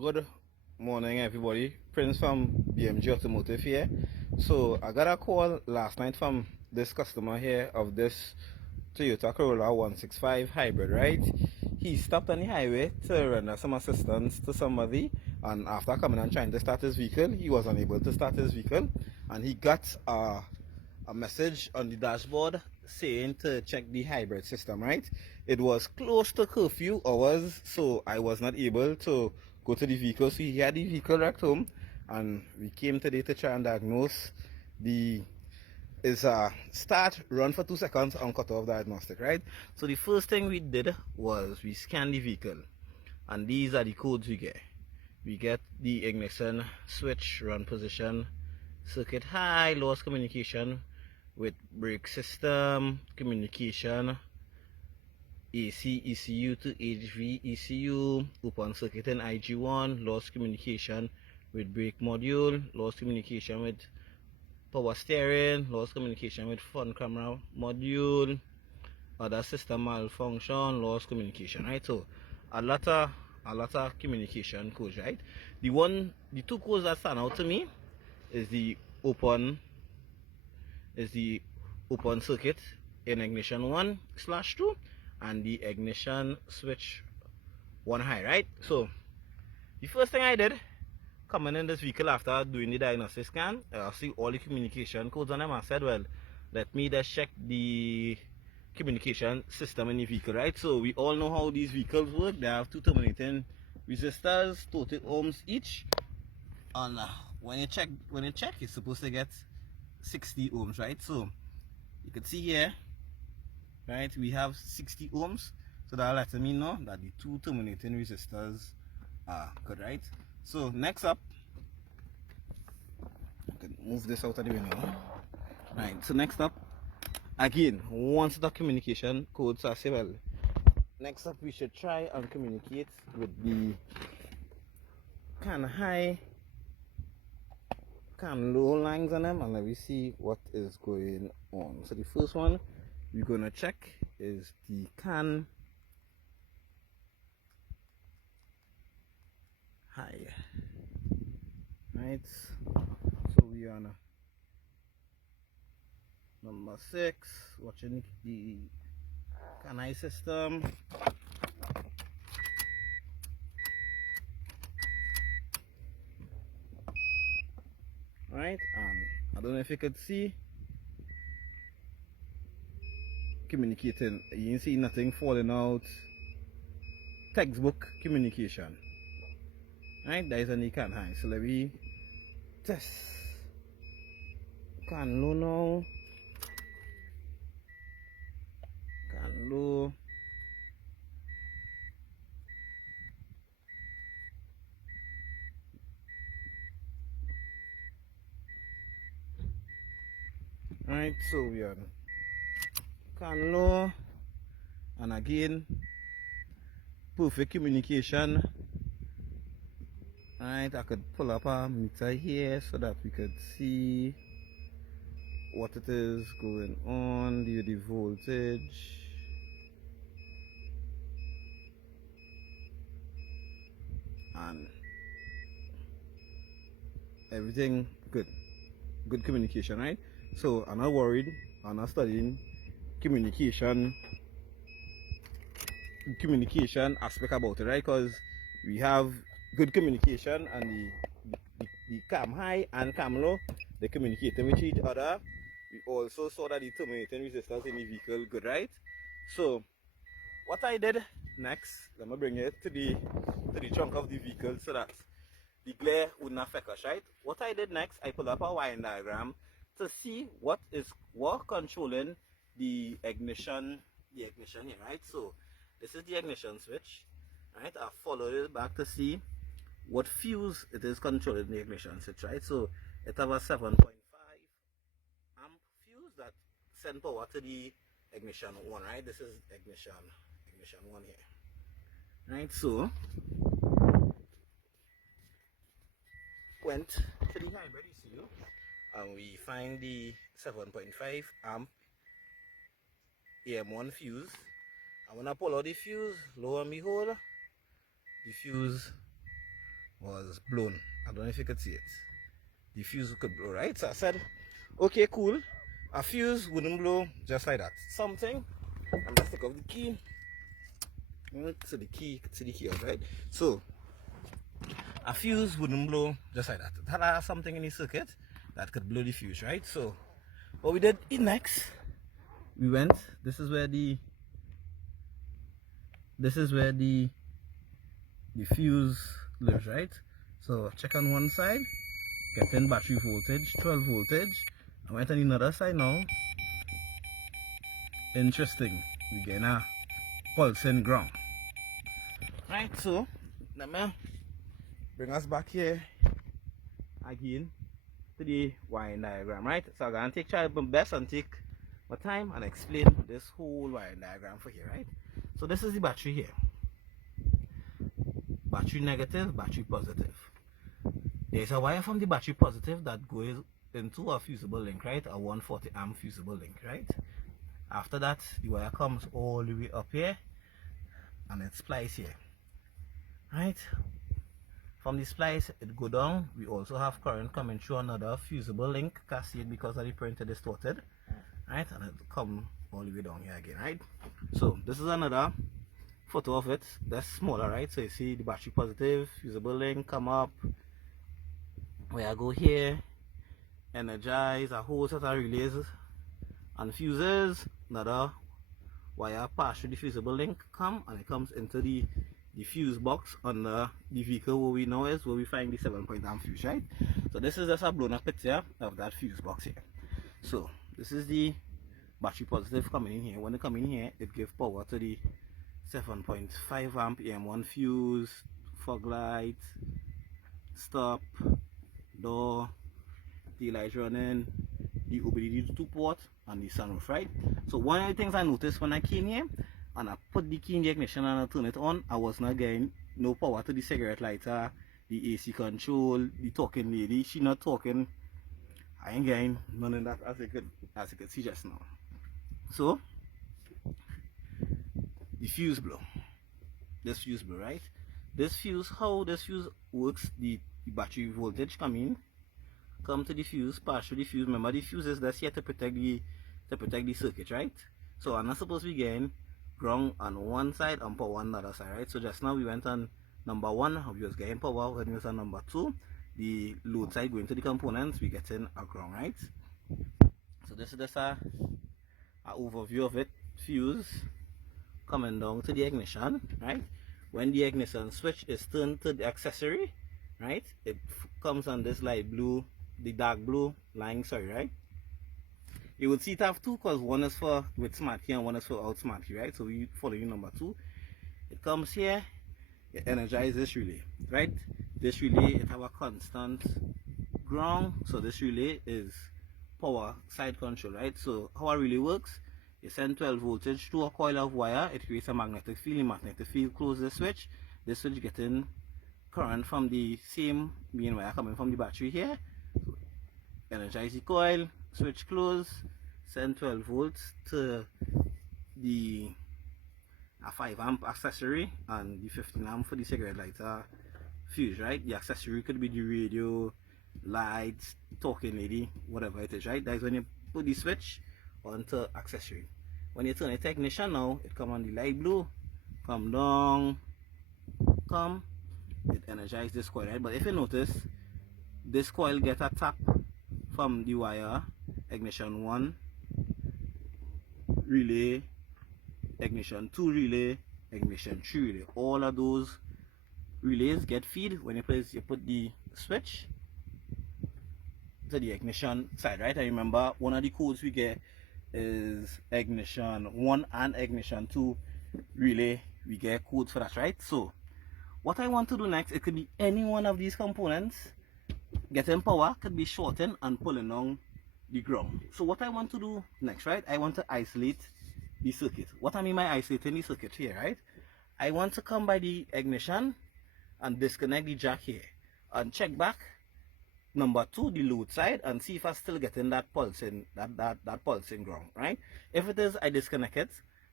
Good morning, everybody. Prince from BMG Automotive here. So I got a call last night from this customer here of this Toyota Corolla 165 hybrid, right? He stopped on the highway to render some assistance to somebody, and after coming and trying to start his vehicle, he was unable to start his vehicle, and he got a message on the dashboard saying to check the hybrid system, right? It was close to curfew hours, so I was not able to go to the vehicle. So he had the vehicle wrecked home, and we came today to try and diagnose the is start run for 2 seconds on cutoff diagnostic, right? So the first thing we did was we scanned the vehicle, and these are the codes we get. We get the ignition switch run position, circuit high, lost communication with brake system, communication, AC ECU to HV ECU, open circuit in IG1, lost communication with brake module, lost communication with power steering, lost communication with front camera module, other system malfunction, lost communication, right? So a lot of communication codes, right? The two codes that stand out to me is the open circuit in ignition 1/2 and the ignition switch 1 high, right? So the first thing I did coming in this vehicle after doing the diagnostic scan, I see all the communication codes on them. I said, well, let me just check the communication system in the vehicle, right? So we all know how these vehicles work. They have two terminating resistors, 30 ohms each, and when you check, you're supposed to get 60 ohms, right? So you can see here, right, we have 60 ohms, so that lets me know that the two terminating resistors are good, right? So next up, I can move this out of the way now. Right, so next up, again, once the communication codes are say, well, next up we should try and communicate with the can high, can low lines on them, and let me see what is going on. So the first one we're gonna check is the can high, right? So we are on number 6, watching the can high system. Right, I don't know if you could see communicating. You can see nothing falling out. Textbook communication. Right, that is on the can high. So let me test can low now. Can low. Right, so we are can low, and again perfect communication. Right, I could pull up a meter here so that we could see what it is going on, the voltage, and everything good communication, right? So I'm not worried, I'm not studying communication aspect about it, right? Because we have good communication, and the cam high and cam low, they communicating with each other. We also saw that the terminating resistance in the vehicle good, right? So what I did next, let me bring it to the trunk of the vehicle so that the glare wouldn't affect us, right? What I did next, I pulled up a wiring diagram to see what controlling the ignition here, right? So this is the ignition switch, right? I followed it back to see what fuse it is controlling the ignition switch, right? So it have a 7.5 amp fuse that send power to the ignition 1, right? This is ignition 1 here, right? So went to the hybrid ECU, and we find the 7.5 amp AM1 fuse, and when I pull out the fuse, lo and behold, the fuse was blown. I don't know if you could see it. The fuse could blow, right? So I said, okay, cool. A fuse wouldn't blow just like that. Something, I'm just take off the key. To the key out, right? So a fuse wouldn't blow just like that. It had something in the circuit that could blow the fuse, right? So what we did next, we went, this is where the fuse lives, right? So check on one side, getting battery voltage, 12 voltage. I went on the other side now. Interesting, we get a pulsing ground, right? So let me bring us back here again to the wiring diagram, right? So I'm gonna try my best and take my time and explain this whole wiring diagram for here, right? So this is the battery here. Battery negative, battery positive. There's a wire from the battery positive that goes into a fusible link, right? A 140 amp fusible link, right? After that, the wire comes all the way up here and it splices here, right? From the splice, it go down. We also have current coming through another fusible link, cascade because of the printer distorted, right? And it come all the way down here again, right? So this is another photo of it. That's smaller, right? So you see the battery positive fusible link come up. Where I go here, energize a whole set of relays and fuses. Another wire pass through the fusible link come and it comes into the fuse box on the vehicle where we know is where we find the 7-point amp fuse, right? So this is just a blown up picture of that fuse box here. So this is the battery positive coming in here. When they come in here, it gives power to the 7.5 amp AM1 fuse, fog light, stop, door, the light running, the OBD2 port, and the sunroof, right? So one of the things I noticed when I came here and I put the key in the ignition and I turn it on, I was not getting no power to the cigarette lighter, the AC control, the talking lady. She not talking. I ain't getting none of that as you could see just now. So the fuse blow. This fuse blow, right? This fuse, how this fuse works, the battery voltage come to the fuse, pass through the fuse. Remember the fuse is that's here to protect the circuit, right? So I'm not supposed to be getting ground on one side and power on the other side, right? So just now we went on number 1, we was getting power. When we was on number 2, the load side going to the components, we getting a ground, right? So this is just a overview of it. Fuse coming down to the ignition, right? When the ignition switch is turned to the accessory, right, it comes on this light blue, the dark blue line, sorry, right? You would see it have two, because one is for with smart key and one is for without smart key, right? So we follow you number 2. It comes here, it energizes this relay, right? This relay, it have a constant ground, so this relay is power side control, right? So how a relay works, you send 12 voltage to a coil of wire, it creates a magnetic field. The magnetic field closes the switch getting current from the same main wire coming from the battery here. So energize the coil, switch close, send 12 volts to the 5 amp accessory and the 15 amp for the cigarette lighter fuse, right? The accessory could be the radio, lights, talking lady, whatever it is, right? That is when you put the switch onto accessory. When you turn it to ignition now, it come on the light blue, come down, come, it energize this coil, right? But if you notice, this coil get a tap from the wire, ignition 1 relay, ignition 2 relay, ignition 3 relay. All of those relays get feed when you put the switch to the ignition side, right? I remember one of the codes we get is ignition 1 and ignition 2 relay. We get codes for that, right? So what I want to do next, it could be any one of these components getting power, could be shorting and pulling down the ground. So what I want to do next, right, I want to isolate the circuit. What I mean by isolating the circuit here, right, I want to come by the ignition and disconnect the jack here and check back number 2, the load side, and see if I'm still getting that pulsing, that pulsing ground, right? If it is, I disconnect it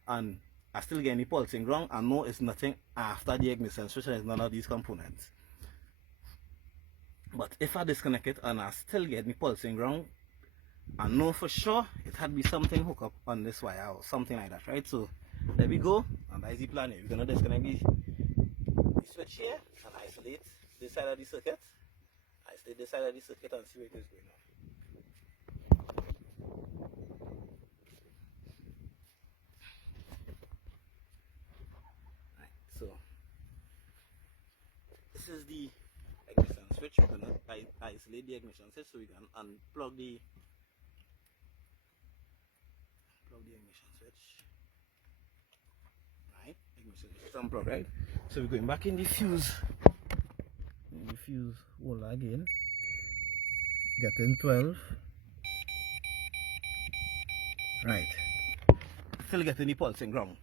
and I still get any pulsing ground, I know it's nothing after the ignition switch and it's none of these components. But if I disconnect it and I still get me pulsing ground, I know for sure it had to be something hooked up on this wire or something like that, right? So there we go, and that's the plan here. We're gonna disconnect the switch here and isolate this side of the circuit. Isolate this side of the circuit and see what is going on. Right, so this is the ignition switch. We're gonna isolate the ignition switch so we can unplug the ignition switch. Right, ignition switch is unplugged, right? So we're going back in the fuse. Holder again. Getting 12. Right. Still getting the pulsing ground.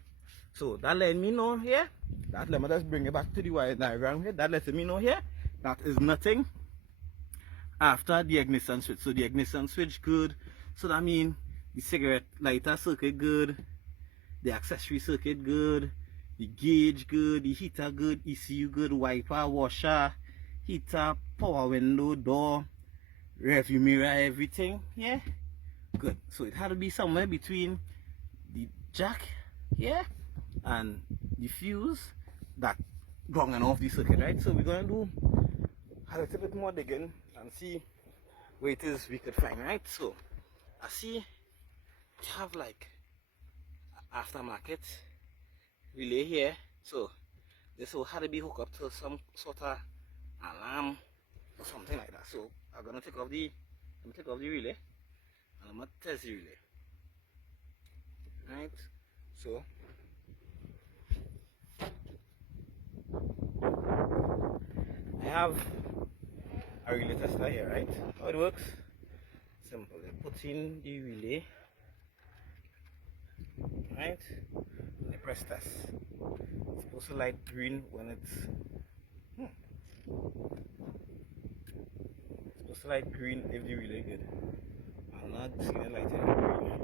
So that let me know here. Let me just bring it back to the wire diagram here. That lets me know here that is nothing after the ignition switch. So the ignition switch good. So that means the cigarette lighter circuit good, the accessory circuit good, the gauge good, the heater good, ECU good, wiper, washer, heater, power window, door, rearview mirror, everything. Yeah, good. So it had to be somewhere between the jack here and the fuse that grounding off the circuit, right? So we're gonna do a little bit more digging and see where it is we could find, right? So I see we have like aftermarket relay here. So this will have to be hooked up to some sort of alarm or something like that. So I'm gonna take off the relay and I'm gonna test the relay. Right, so I have a relay tester here, right? How it works? Simple. I put in the relay, right? And I press test. It's supposed to light green when it's supposed to light green if the relay good. I'm not seeing it lighting green.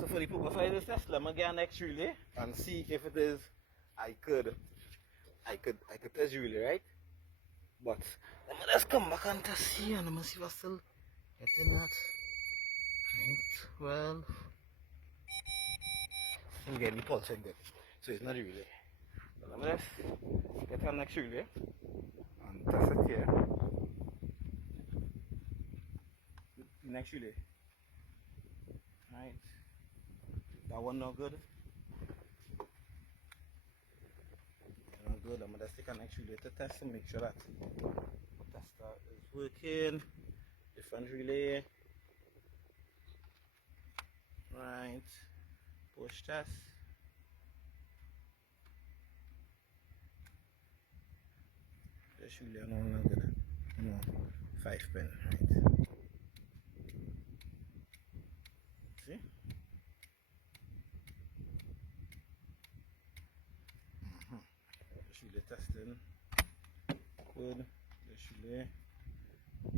So for the purpose of this test, let me get an next relay and see if it is I could test the relay, right? But let me just come back and test here and let me see if I still getting that. Right, 12. Still getting the pulse good. So it's not a relay. But let me just get an next relay and test it here. The next relay. Right. That one not good. Not good. I'm gonna take an next relay to test and make sure that the tester is working. Different relay. Right. Push test. This relay no longer good. No, 5 pin. Right. See? Relay testing. Good. This relay.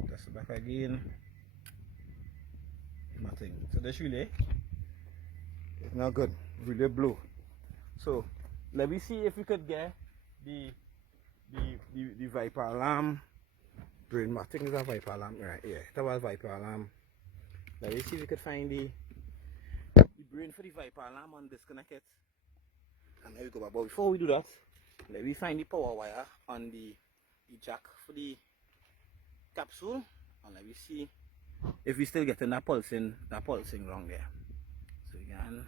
Test it back again. Nothing. So this relay is not good. Relay blue. So let me see if we could get the Viper alarm. Brain, I think it's a Viper alarm. Right, yeah. That was Viper alarm. Let me see if we could find the brain for the Viper alarm and disconnect it. And then we go back. But before we do that, let me find the power wire on the jack for the capsule, and let me see if we still getting that pulsing wrong there. So again,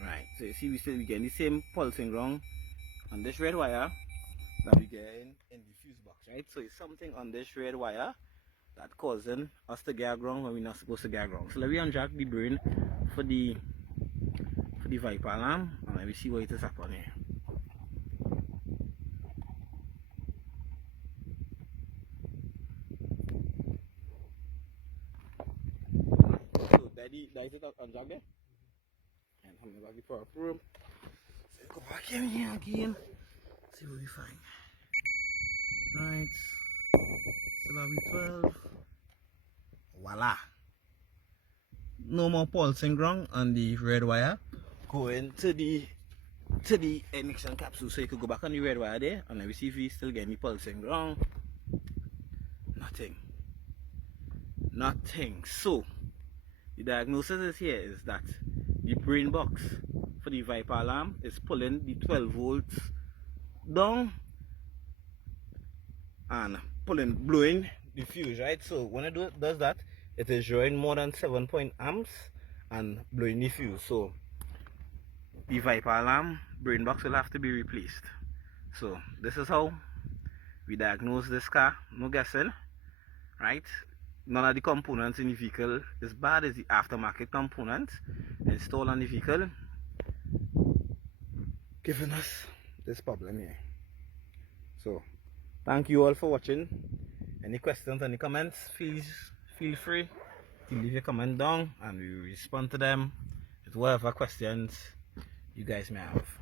right. So you see we still getting the same pulsing wrong on this red wire that we get in the fuse box, right? So it's something on this red wire that causing us to get ground when we're not supposed to get ground. So let me unjack the brain for the Viper alarm and let me see what it is happening here. So that is it unjack there. And I'm back the power probe. So go back in here again. See what we find. Right. Still have 12. Voila. No more pulsing ground on the red wire. going to the ignition capsule, so you could go back on the red wire there and let me see if we still get any pulsing wrong. Nothing. So the diagnosis is here is that the brain box for the Viper alarm is pulling the 12 volts down and blowing the fuse, right? So when it does that, it is drawing more than 7 amps and blowing the fuse. So the Viper alarm brain box will have to be replaced. So this is how we diagnose this car. No guessing, right? None of the components in the vehicle is bad. It's the aftermarket components installed on the vehicle giving us this problem here. So thank you all for watching. Any questions, any comments, please feel free to leave your comment down and we will respond to them with whatever questions you guys may have.